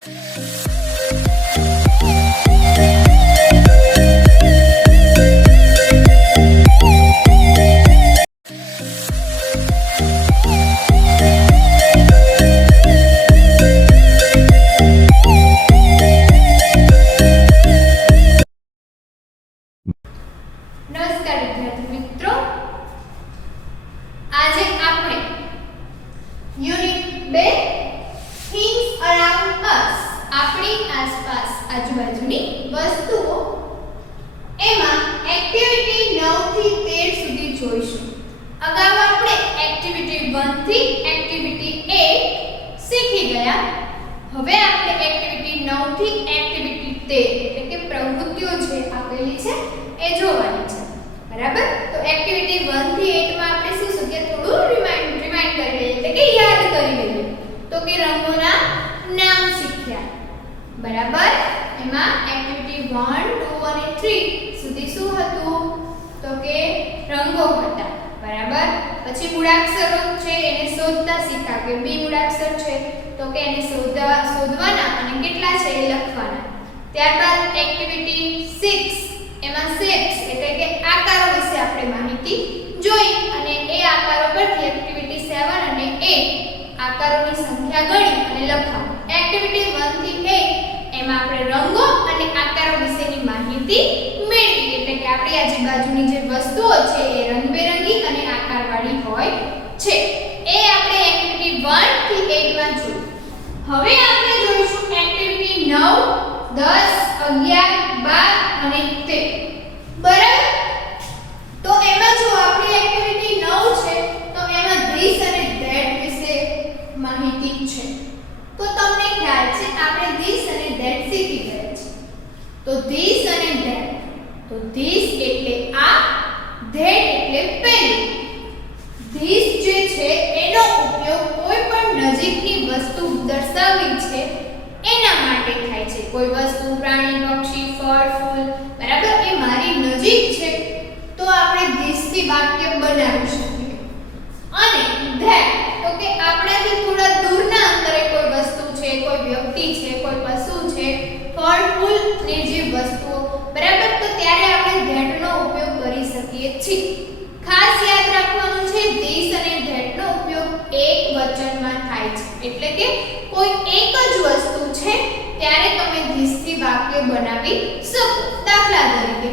નમસ્કાર વિદ્યાર્થી મિત્રો, આજે આપણે યુનિટ 2 થિંગ્સ અરાઉન્ડ અસ, આપણી આસપાસ આજુબાજુની વસ્તુઓ, એમાં એક્ટિવિટી 9 થી 13 સુધી જોઈશું. અગાઉ આપણે એક્ટિવિટી 1 થી એક્ટિવિટી 8 શીખી ગયા. હવે આપણે એક્ટિવિટી 9 થી એક્ટિવિટી 13 એટલે કે પ્રવૃત્તિઓ જે આપેલી છે એ જોવાની છે. બરાબર? તો એક્ટિવિટી 1 થી 8 માં આપણે શું શું કે થોડું રિમાઇન્ડ કરી લઈએ, એટલે કે યાદ કરી લઈએ. તો કે રંગોના નામ શીખ્યા. બરાબર? એમાં એક્ટિવિટી 1, 2 અને 3 સુધી શું હતું? તો કે રંગો હતા. બરાબર? પછી મૂળાક્ષરો છે એને શોધતા શીખ્યા કે બી મૂળાક્ષર છે તો કે એને શોધવાના અને કેટલા છે એ લખવાના. ત્યારબાદ એક્ટિવિટી 6 એમાં શેપ્સ એટલે કે આકારો વિશે આપણે માહિતી જોઈ અને એ આકારો પરથી એક્ટિવિટી 7 અને 8 આકારોની સંખ્યા ગણી અને લખવાનું. એક્ટિવિટી 1 થી 8 એમાં આપણે રંગો અને આકારો વિશેની માહિતી મેળવી, એટલે કે આપણી આજુબાજુની જે વસ્તુઓ છે એ રંગબેરંગી અને આકારવાળી હોય છે. એ આપણે એક્ટિવિટી 1 થી 8 માં જોયું. હવે આપણે જોઈશું એક્ટિવિટી 9, 10, 11, 12 અને 13. બરાબર? તો એમાં જો આપણી એક્ટિવિટી 9 છે તો એમાં ધીસ અને ધેટ વિશે માહિતી છે. તો તમને ખ્યાલ છે આપણે ધીસ અને ધેટ શીખી ગયા છે. તો ધીસ અને ધેટ, તો ધીસ એટલે આ, ધેટ એટલે પેલું. ધીસ જે છે એનો ઉપયોગ કોઈ પણ નજીકની વસ્તુ દર્શાવવી છે એના માટે થાય છે. કોઈ વસ્તુ, પ્રાણી, પક્ષી, ફળ, ફૂલ, બરાબર, એ મારી નજીક છે તો આપણે ધીસ થી વાક્ય બનાવી શકીએ. અને ધેટ તો કે આપણાથી થોડા દૂરના અંતરે કોઈ વસ્તુ છે, કોઈ વ્યક્તિ છે, કોઈ પશુ છે, ફળ, ફૂલ ને જે વસ્તુઓ, બરાબર, તો ત્યારે આપણે ધેટ નો ઉપયોગ કરી શકીએ છીએ. ખાસ યાદ રાખવાનું છે ધીસ અને ધેટ નો ઉપયોગ એક વચનમાં થાય છે, એટલે કે કોઈ એક જ વસ્તુ છે ત્યારે તમે ધીસ થી વાક્ય બનાવી શકો. દાખલા તરીકે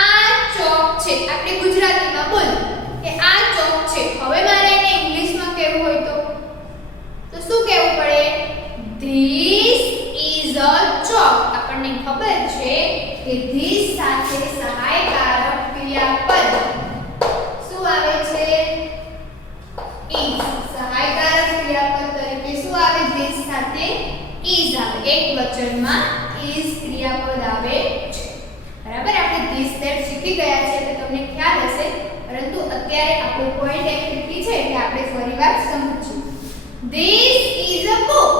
આ ચોક છે, આપણે ગુજરાતીમાં બોલ કે આ ચોક છે. હવે મારે એને ઇંગ્લિશમાં કહેવું હોય તો શું કહેવું પડે? ધીસ ઇઝ અ ચોક. આપણને ખબર છે કે ધીસ સાથે સહાયકારક ક્રિયાપદ શું આવે છે? ઇઝ. સહાયકારક ક્રિયાપદ તરીકે શું આવે? ધીસ સાથે ઇઝ આવે. એક વચનમાં ઇઝ ક્રિયાપદ આવે છે. બરાબર? આપણે ધીસ ધેટ શીખી ગયા છે એટલે તમને ખ્યાલ હશે, પરંતુ અત્યારે આપણો પોઈન્ટ એક્ટિવિટી છે એટલે આપણે ફરીવાર સમજીશું. This is a book.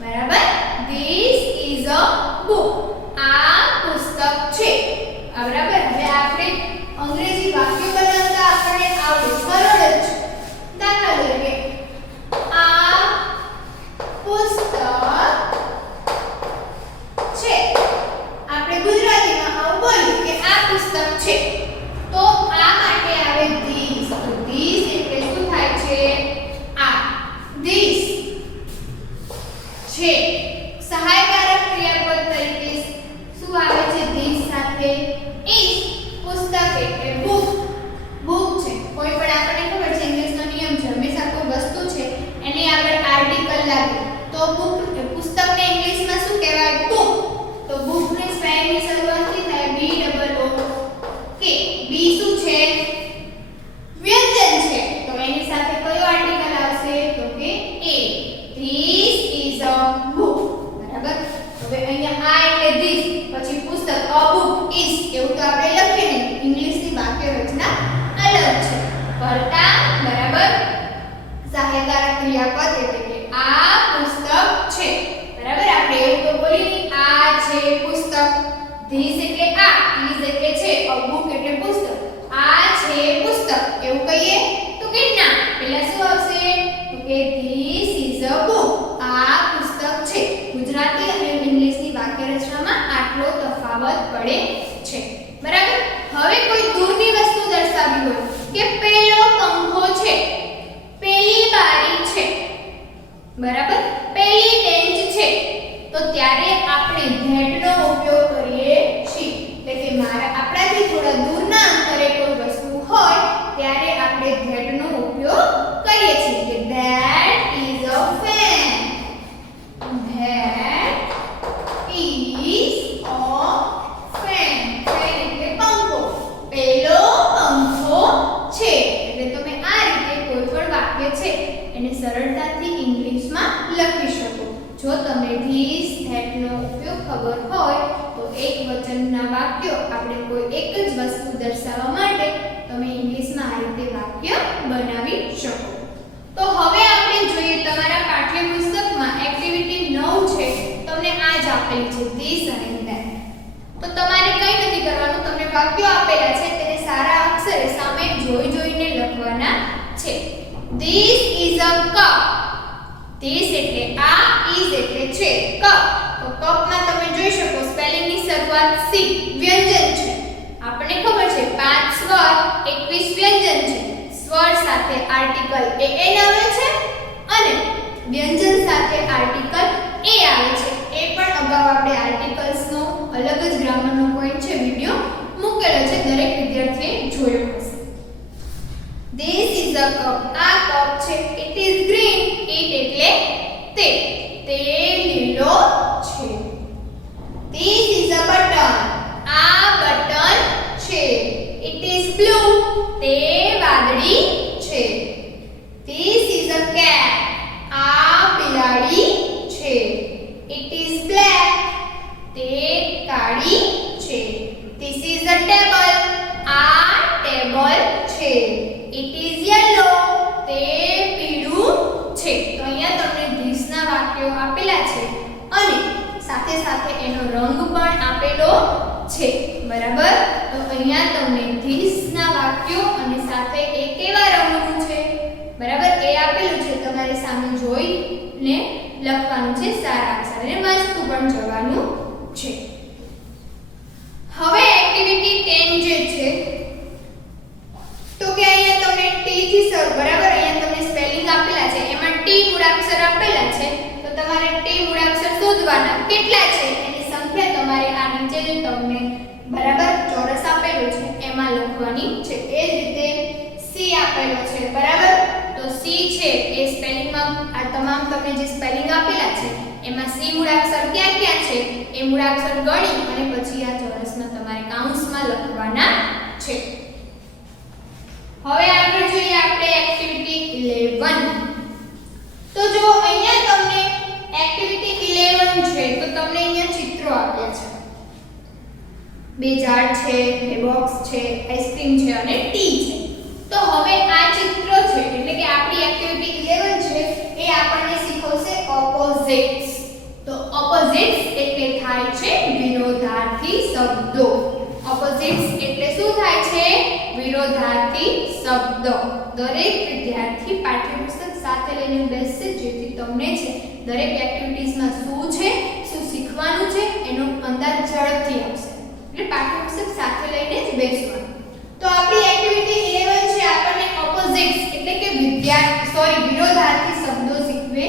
બરાબર? This is a book. આ પુસ્તક છે. બરાબર? હવે આપણે અંગ્રેજી વાક્ય બનાવતા આપણને આવડે, સરળ જ છે. દાખલા તરીકે આ પુસ્તક છે. આપણે ગુજરાતીમાં આવું બોલ્યું કે આ પુસ્તક છે તો આ માટે આવે ધીસ. તો ધીસ એટલે શું થાય છે? આ. ધીસ છે. સહાયકારક ક્રિયાપદ તરીકે શું આવે છે? ધીસ સાથે ઇઝ. પુસ્તક એટલે બુક. બુક છે. કોઈ પણ આપણને ખબર છે ઇંગ્લિશનો નિયમ છે, હંમેશા કોઈ વસ્તુ છે એની આગળ આર્ટિકલ લાગે તો બુક, પુસ્તકને ઇંગ્લિશમાં શું કહેવાય? બુક. તો બુક ને સ્પેલિંગની શરૂઆતથી થાય B O O K. બી શું છે? વ્યંજન છે. તો એની સાથે કયો આર્ટિકલ આવશે? તો કે A. This is a book. બરાબર? હવે અહીંયા આ એટલે this, પછી પુસ્તક a book is, એવું તો આપણે લખીએ ને. ઇંગ્લિશની વાક્ય રચના અલગ છે. કર્તા, બરાબર, સહાયકારક ક્રિયાપદ એટલે કે આ પુસ્તક છે. બરાબર? આપણે એવું તો બોલી નહીં આ છે પુસ્તક. ધીસ એટલે આ, ઇઝ એટલે છે, અ બુક એટલે પુસ્તક. આ છે પુસ્તક એવું કહીએ તો કે ના. પહેલા શું આવશે? તો કે ધીસ ઇઝ અ બુક. પડે છે બરાબર હવે કોઈ દૂરની વસ્તુ દર્શાવી હોય કે પેલો પંખો છે પેલી બારી છે બરાબર પેલી બેન્ચ છે તો ત્યારે આપણે that નો ઉપયોગ કરીએ છીએ એટલે કે આપણાથી થોડા દૂરના અંતરે કોઈ વસ્તુ હોય ત્યારે આપણે that નો ઉપયોગ કરીએ છીએ કે that is a fan that is a fan fan એટલે પંખો પેલો પંખો છે એટલે તમે આ રીતે કોઈ પણ વાક્ય છે એને સરળતાથી ઇંગ્લિશમાં લખી શકો જો તમને this that નો ઉપયોગ ખબર હોય તો એક વચનના વાક્યો આપણે કોઈ એક જ વસ્તુ દર્શાવવા માટે તમે ઇંગ્લિશમાં આ રીતે વાક્ય બનાવી શકો તો હવે આપણે જોઈએ તમારા પાઠ્યપુસ્તકમાં એક્ટિવિટી 9 છે તમને આ જ આપેલી છે this અને that તો તમારે કંઈ નથી કરવાનું તમને વાક્યો આપેલા છે તેને સારા અક્ષરે સામે જોઈને લખવાના છે this is a cup this એટલે આ is એટલે છે કપ તો કપમાં તમે જોઈ શકો સ્પેલિંગની શરૂઆત સી વ્યંજન છે આપણને ખબર છે 5 સ્વર 21 વ્યંજન છે સ્વર સાથે આર્ટિકલ an આવે છે અને વ્યંજન સાથે આર્ટિકલ a આવે છે એ પણ અગાઉ આપણે આર્ટિકલ્સનો અલગ જ ગ્રામરનો પોઈન્ટ છે વિડિયો મૂકેલો છે દરેક વિદ્યાર્થીએ જોયો હશે this is a cup આ કપ છે it is green it એટલે તે લીલો છે this is a button આ બટન છે it is blue તે વાદળી છે this is a cat આ બિલાડી છે it is black તે કાળી છે this is a table આ ટેબલ છે it is yellow તે પીળું છે તો અહીંયા તમને this ના વાક્યો આપેલા છે અને સાથે સાથે એનો રંગ પણ આપેલો છે બરાબર તો અહીંયા તમને this ના વાક્યો અને સાથે એ કેવા રંગનું છે બરાબર એ આપેલું છે તમારે સામે જોઈને લખવાનું છે સારા અક્ષરે વાંચતું પણ જવાનું છે હવે એક્ટિવિટી 10 જે છે તો કે અહીંયા તમને t થી શરૂ બરાબર અહીંયા તમને સ્પેલિંગ આપેલા છે એમાં t મૂળાક્ષર આપેલા છે તો તમારે t મૂળાક્ષર શોધવાના કેટલા છે એની સંખ્યા તમારે આ નીચે જે તમને બરાબર ચોરસ આપેલું છે એમાં લખવાની છે એ જ રીતે c આપેલો છે બરાબર તો c છે એ સ્પેલિંગમાં આ તમામ તમને જે સ્પેલિંગ આપેલા છે એમાં c મૂળાક્ષર ક્યાં ક્યાં છે એ મૂળાક્ષર ગણી અને પછી આ ચોરસમાં તમારે કૌંસમાં લખવાના છે હવે આગળ જોઈએ આપણે એક્ટિવિટી 11 તો જો અહીંયા તમને એક્ટિવિટી 11 છે તો તમને અહીંયા ચિત્રો આપ્યા છે બે ઝાડ છે બે બોક્સ છે આઈસ્ક્રીમ છે અને ટી છે તો હવે આ ચિત્રો છે એટલે કે આપણી એક્ટિવિટી 11 છે એ આપણને શીખવશે ઓપોઝિટ્સ તો ઓપોઝિટ્સ એટલે થાય છે વિરોધાર્થી શબ્દો ઓપોઝિટ્સ એટલે શું થાય છે વિરોધાર્થી શબ્દો દરેક વિદ્યાર્થી પાઠ્યપુસ્તક સાથે લઈને બેસશે જેથી તમને છે દરેક એક્ટિવિટીઝમાં શું છે શું શીખવાનું છે એનો અંદાજ ઝડપથી આવશે એટલે પાઠ્યપુસ્તક સાથે લઈને જ બેસવાનું તો આપણી એક્ટિવિટી 11 છે આપણને ઓપોઝિટ્સ એટલે કે વિરોધાર્થી શબ્દો શીખવે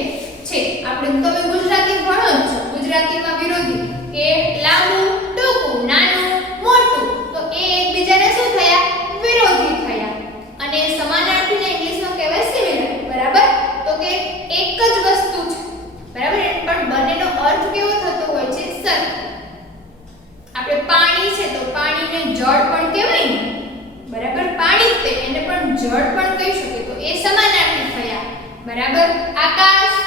છે આપણે તમે ગુજરાતી ભણો જ છો ગુજરાતીમાં વિરોધી કે લાંબુ ટૂંકું નાનું મોટું તો એ એકબીજાને શું થયા વિરોધી થયા અને સમાનાર્થીને ઇંગ્લિશમાં કહેવાય સિમિલર બરાબર તો કે એક જ વસ્તુ છે બરાબર પણ બંનેનો અર્થ કેવો થતો હોય છે સરખો આપણે પાણી છે તો પાણીને જળ પણ કહેવાય ને બરાબર પાણી તે એને પણ જળ પણ કહી શકે તો એ સમાનાર્થી થયા બરાબર આકાશ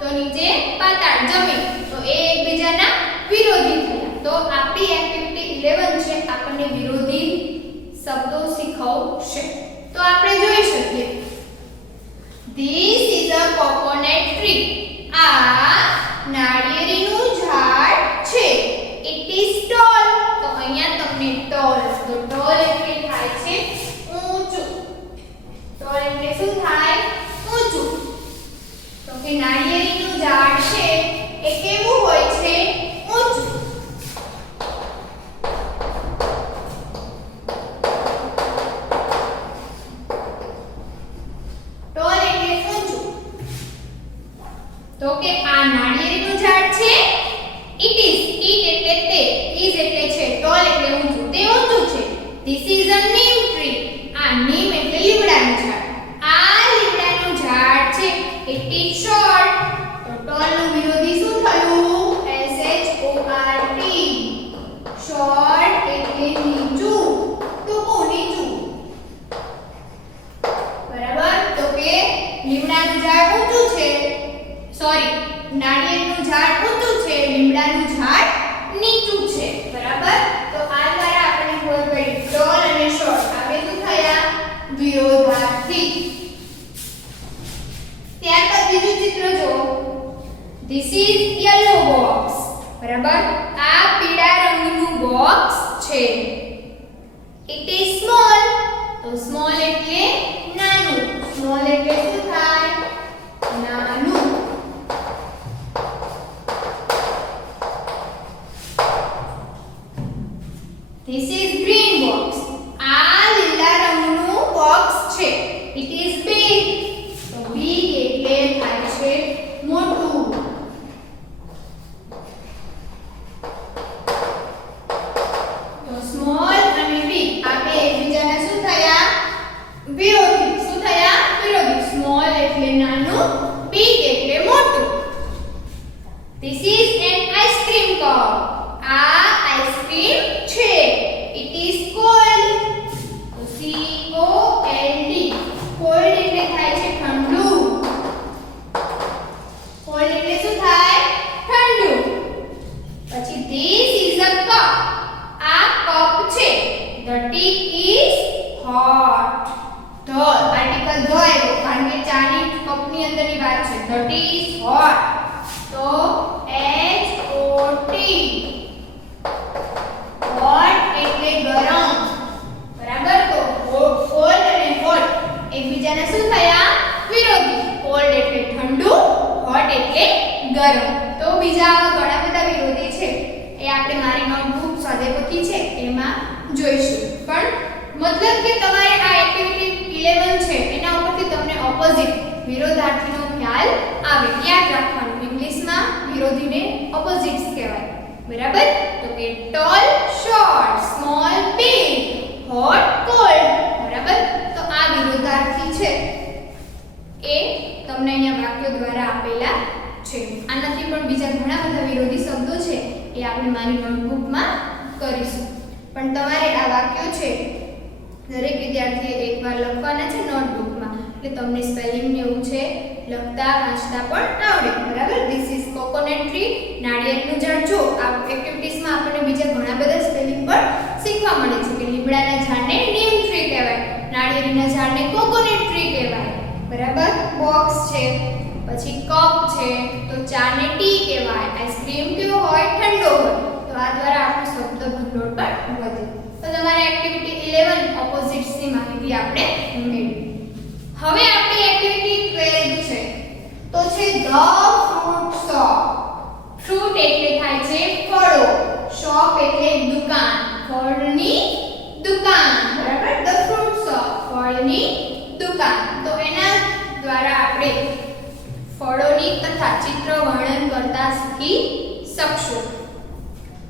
તો નીચે પાતાળ જમીન તો એ એકબીજાના વિરોધી થયા તો આપણી એક્ટિવિટી 11 છે આપણને વિરોધી શબ્દો શીખવશે તો આપણે જોઈ શકીએ This is a coconut tree આ નાળિયેરીનું ઝાડ છે It is tall તો અહીંયા તમને tall તો tall એટલે થાય છે ઊંચું tall એટલે શું થાય ઊંચું તો કે નાળિયેરીનું ઝાડ છે એ કેવું હોય છે ઊંચું તો કે આ નાળિયેરીનું ઝાડ છે. ઇટ એટલે તે, ઇઝ એટલે છે, ટોલ એટલે ઊંચું, તે ઊંચું છે. This is a neem tree. આ નીમ એટલે લીમડાનું ઝાડ. આ લીમડાનું ઝાડ છે. It is short. તો ટોલ નું વિરોધી શું થયું? SHORT. શોર્ટ એટલે નીચું, ટૂંકું, નીચું. બરાબર. તો કે લીમડાનું ઝાડ ઊંચું છે, સોરી, નાળિયેરનું ઝાડ ઊંચું છે, લીમડાનું ઝાડ નીચું છે. બરાબર. તો આ દ્વારા આપણે ખબર પડી ટોલ અને શોર્ટ આ બે શું થયા? વિરોધાર્થી. ત્યારબાદ બીજું ચિત્ર જો. This is yellow box. બરાબર. આ પીળા રંગનું બોક્સ છે. It is small. તો સ્મોલ એટલે નાનું. સ્મોલ એટલે શું થાય? નાનું. This is green box. આ લીલા રંગનું બોક્સ છે. It is big. તો big એટલે થાય છે મોટું. તો small અને big આ બે એકબીજાના શું થયા? વિરોધી. શું થયા? વિરોધી. small એટલે નાનું, big એટલે મોટું. This is an ice cream cup. આ આઈસ્ક્રીમ છે. It is cold. તો COLD. cold એટલે થાય છે ઠંડુ. cold એટલે શું થાય? ઠંડુ. પછી this is a cup. આ કપ છે. The tea is hot. તો આર્ટિકલ ધ આવ્યો કારણ કે ચાની કપની અંદરની વાત છે. The tea is hot. તો HOT. hot એટલે ગરમ. બરાબર. તો cold અને hot એકબીજાના શું થયા? વિરોધી. cold એટલે ઠંડુ, hot એટલે ગરમ. તો બીજા ઘણા બધા વિરોધી છે એ આપણે મારી નોટબુક સ્વાધ્યાયપોથી છે એમાં જોઈશું. પણ મતલબ કે તમારે આ એક્ટિવિટી 11 છે એના ઉપરથી તમને ઓપોઝિટ વિરોધાર્થીનો ખ્યાલ આવે. યાદ રાખવાનું ઇંગ્લિશમાં વિરોધીને ઓપોઝિટ્સ કહેવાય. બરાબર. તો કે tall short, small big, hot cold. બરાબર. તો આ વિરોધાર્થી છે એ તમને અહીંયા વાક્યો દ્વારા આપેલા છે. આનાથી પણ બીજા ઘણા બધા વિરોધી શબ્દો છે એ આપણે મારી નોટબુકમાં કરીશું. પણ તમારે આ વાક્યો છે દરેક વિદ્યાર્થીએ એકવાર લખવાના છે નોટબુકમાં. એટલે તમને સ્પેલિંગ ને એવું છે લખતા વાંચતા પણ આવડે. બરાબર. This is coconut tree. નાળિયેરનું ઝાડ. જો આ એક્ટિવિટીઝમાં આપણને બીજા ઘણા બધા સ્પેલિંગ પણ શીખવા મળે છે કે લીમડાના ઝાડને નીમ ટ્રી કહેવાય, નાળિયેરીના ઝાડને કોકોનટ ટ્રી કહેવાય. બરાબર. બોક્સ છે, પછી કપ છે, તો ચાને ટી કહેવાય. આઈસ્ક્રીમ કેવો હોય? ઠંડો હોય. તો આ દ્વારા આપણો શબ્દ ભંડોળ પણ વધે. તો તમારે એક્ટિવિટી 11 ઓપોઝિટ્સની માહિતી આપણે મેળવી. હવે આપણી એક્ટિવિટી 12 છે તો છે ધ ફ્રૂટ શોપ. ફ્રૂટ એટલે થાય છે ફળો, શોપ એટલે દુકાન, ફળની દુકાન. બરાબર. ધ ફ્રૂટ શોપ ફળની દુકાન. તો એના દ્વારા આપણે ફળોની તથા ચિત્ર વર્ણન કરતા શીખી શકશું.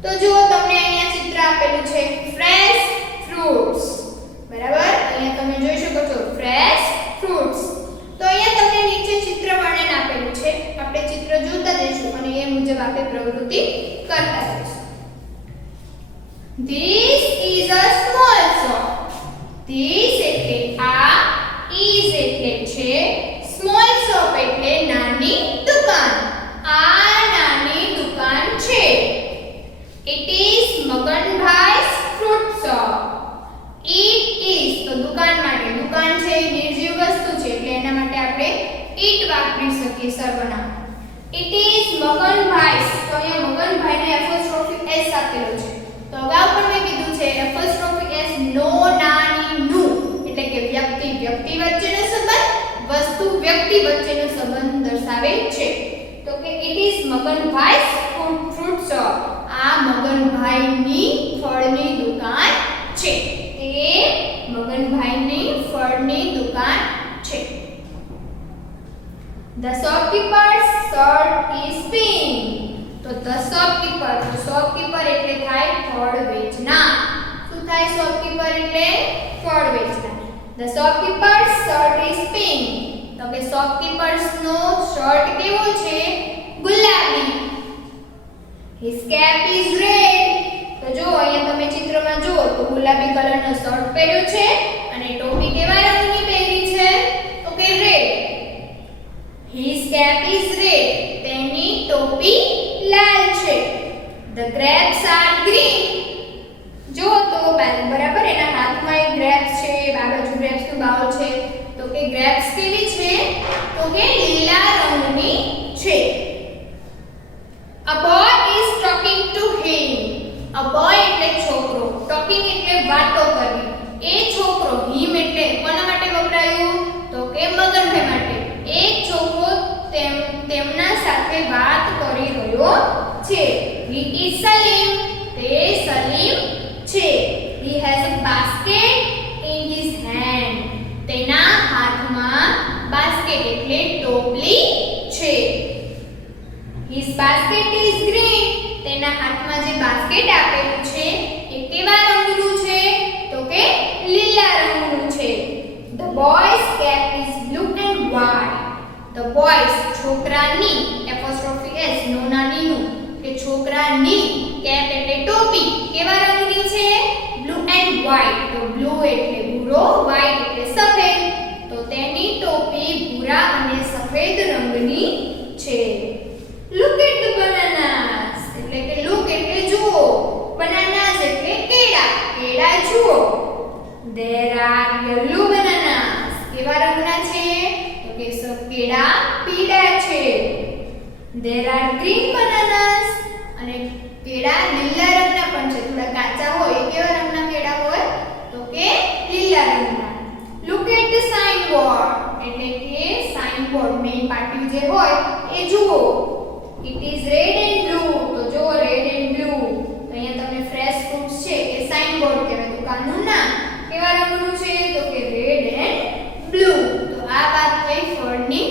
તો જો તમને અહીંયા ચિત્ર આપેલું છે ફ્રેશ ફ્રૂટ્સ. બરાબર. અહીંયા તમે જોઈ શકો છો ફ્રેશ ફ્રૂટ્સ. તો અહીંયા તમને નીચે ચિત્ર વર્ણન આપેલું છે. આપણે ચિત્ર જોતા જઈશું અને એ મુજબ આપણે પ્રવૃત્તિ કરતા જઈશું. This is a small shop. This એટલે આ, is એટલે છે, small shop એટલે નાની દુકાન. આ નાની દુકાન છે. It is મગનભાઈ's fruit shop. It is તો દુકાન માટે, દુકાન છે નિર્જીવ વસ્તુ છે એટલે એના માટે આપણે it વાપરી શકીએ સર્વનામ. It is મગનભાઈ's. તો અહીંયા મગનભાઈને એપોસ્ટ્રોફી s આપેલો છે. તો અગાઉ પણ મેં કીધું છે એપોસ્ટ્રોફી s નો નાની નું એટલે કે વ્યક્તિ વ્યક્તિ વચ્ચેનો સંબંધ, વસ્તુ વ્યક્તિ વચ્ચેનો સંબંધ દર્શાવે છે. તો કે it is મગનભાઈ's fruit shop. આ મગનભાઈની ફળની દુકાન છે. તે મગનભાઈની ફળની દુકાન છે. The shopkeeper's shirt is pink. તો the shopkeeper, તો shopkeeper એટલે થાય ફળ વેચનાર. શું થાય shopkeeper એટલે ફળ વેચનાર. The shopkeeper's shirt is pink. તો કે shopkeepers નો શર્ટ કેવો છે? ગુલાબી. His cap is red. તો જો અહીંયા તમે ચિત્રમાં જુઓ તો ગુલાબી કલરનો શર્ટ પહેર્યો છે અને ટોપી કેવા રંગની પહેરી છે? તો કે red. His cap is red. તેની ટોપી લાલ છે. The grapes are green. જો તો બરાબર એના હાથમાં એક ગ્રેપ્સ છે, આ બાજુ ગ્રેપ્સનું બાઉલ છે. તો કે ગ્રેપ્સ કેવી છે? તો કે લીલા રંગની છે. A boy is talking to him. A boy એટલે છોકરો, talking એટલે વાતો કરવી. એ છોકરો him એટલે કોના માટે વપરાયું? તો કે મગનભાઈ માટે. એક છોકરો તેમના સાથે વાત કરી રહ્યો છે. He is Salim. તે સલીમ છે. He has a basket in his hand. તેના હાથમાં બાસ્કેટ એટલે ટોપલી છે. His basket is green. તેના હાથમાં જે બાસ્કેટ આપેલું છે એ કેવા રંગનું છે? તો કે લીલા રંગનું છે. The boy's cap is blue and white. The boy's છોકરાની apostrophe s નો નાનીનું કે છોકરાની કેપ એટલે ટોપી કેવા રંગની છે? blue and white. તો blue એટલે ભૂરો, white એટલે સફેદ. તો તેની ટોપી ભૂરા અને સફેદ રંગની છે. Look at the bananas. એટલે કે look એટલે જુઓ, bananas એટલે કેળા, કેળા જુઓ. There are yellow bananas. કેવા રંગના છે? તો કે કેળા પીળા છે. There are green bananas. અને કેળા લીલા રંગના પણ છે, થોડા કાચા હોય. એ કેવા રંગના કેળા હોય? તો કે લીલા રંગના. Look at the signboard. એટલે કે સાઇનબોર્ડ મેઇન પાટિયું જે હોય એ જુઓ. It is red and blue. તો જો red and blue. તો અહીંયા તમને ફ્રેશ ફ્રૂટ્સ છે એ સાઇનબોર્ડ કહેવાય. દુકાનનું નામ કેવા રંગનું છે? તો કે રેડ એન્ડ બ્લુ. તો આ વાત થઈ ફળની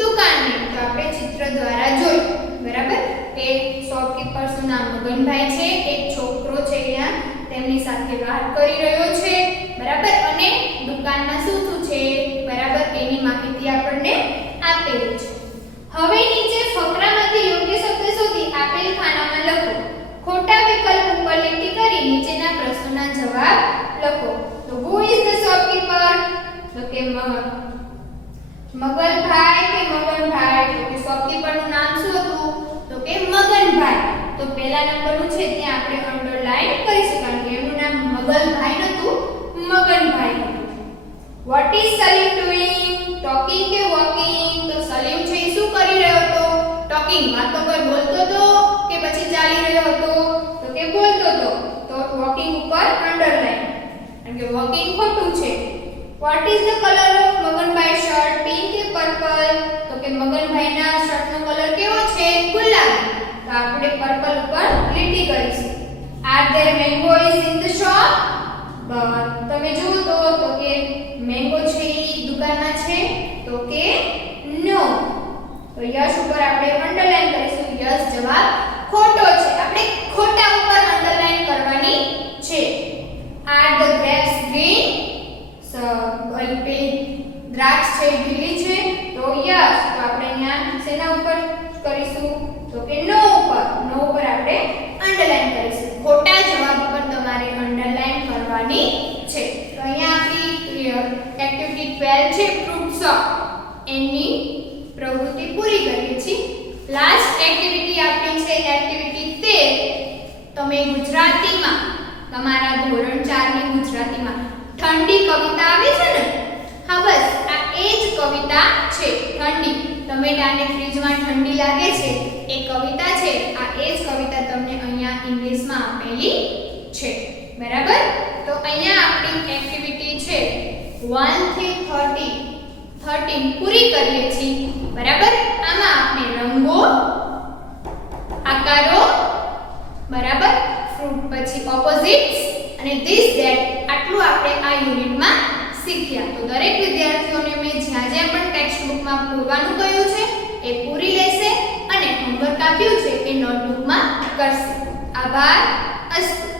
દુકાનની. તો આપણે ચિત્ર દ્વારા જોયું બરાબર કે શોપકીપર્સનું નામ મગનભાઈ છે. એક છોકરો છે અહીંયા તેમની સાથે વાત કરી રહ્યો છે બરાબર. અને દુકાનમાં શું શું છે બરાબર એની માહિતી આપણને આપેલી છે. હવે નીચે ફકરામાંથી યોગ્ય શબ્દ શોધી આપેલ ખાનામાં લખો. ખોટા વિકલ્પ ઉપર લીટી કરી નીચેના પ્રશ્નોના જવાબ લખો. તો who is the shopkeeper? તો કે મગનભાઈ કે મગનભાઈ. તો કે શોપકીપરનું નામ શું હતું? તો કે મગનભાઈ. તો પહેલા નંબરનું છે ત્યાં આપણે અંડરલાઈન કરીશું કારણ કે એનું નામ મગનભાઈ નતું, મગનભાઈ હતું. What is Salim doing? Talking કે walking? તો સલીમ છે એ શું કરી રહ્યો હતો? ટોકિંગ, વાતો પર બોલતો હતો કે પછી ચાલી રહ્યો હતો? તો કે બોલતો હતો. તો વોકિંગ ઉપર અંડરલાઈન કારણ કે વોકિંગ ખોટું છે. What is the color of Maganbhai shirt? Pink કે પર્પલ? તો કે મગનભાઈના શર્ટનો કલર કેવો છે? ગુલાબી. તો આપણે પર્પલ ઉપર લીટી કરીશું. Are there mangoes in the shop? તમે જુઓ તો કે મેંગો છે એ દુકાનમાં છે? તો કે નો. તો યસ ઉપર આપણે અંડરલાઈન કરીશું. યસ જવાબ ખોટો છે. આપણે ખોટા ઉપર અંડરલાઈન કરવાની છે. Are the grapes green? દ્રાક્ષ છે લીલી છે? તો યસ. તો આપણે અહીંયા શેના ઉપર કરીશું? તો કે નો ઉપર. નો ઉપર આપણે અંડરલાઈન કરીશું. ખોટા જવાબ ઉપર તમારે અંડરલાઈન કરવાની છે. તો અહીંયા આપણી એક્ટિવિટી 12 છે ફ્રૂટ શોપ એની પ્રવૃત્તિ પૂરી કરીએ છીએ. લાસ્ટ એક્ટિવિટી આપણી છે એક્ટિવિટી 13. તમે ગુજરાતીમાં તમારા ધોરણ 4 ની ગુજરાતીમાં ઠંડી કવિતા આવે છે ને? હા બસ આ એ જ કવિતા છે ઠંડી. ટમેટાને ફ્રીજમાં ઠંડી લાગે છે એ કવિતા છે. આ એ જ કવિતા તમને અહીંયા ઇંગ્લિશમાં આપેલી છે બરાબર. તો અહીંયા આપણી એક્ટિવિટી છે 1 થી 13 પૂરી કરીએ છીએ બરાબર. આમાં આપણે રંગો, આકારો બરાબર, ફ્રૂટ પછી ઓપોઝિટ્સ અને ધીસ ધેટ આટલું આપણે આ યુનિટમાં શીખ્યા. તો દરેક વિદ્યાર્થીઓને મેં જ્યાં જ્યાં પણ ટેક્સ્ટ બુકમાં પૂરવાનું કહ્યું છે એ પૂરી લેશે અને હોમવર્ક આપ્યું છે એ નોટબુકમાં કરશે. આભાર. અસ્તુ.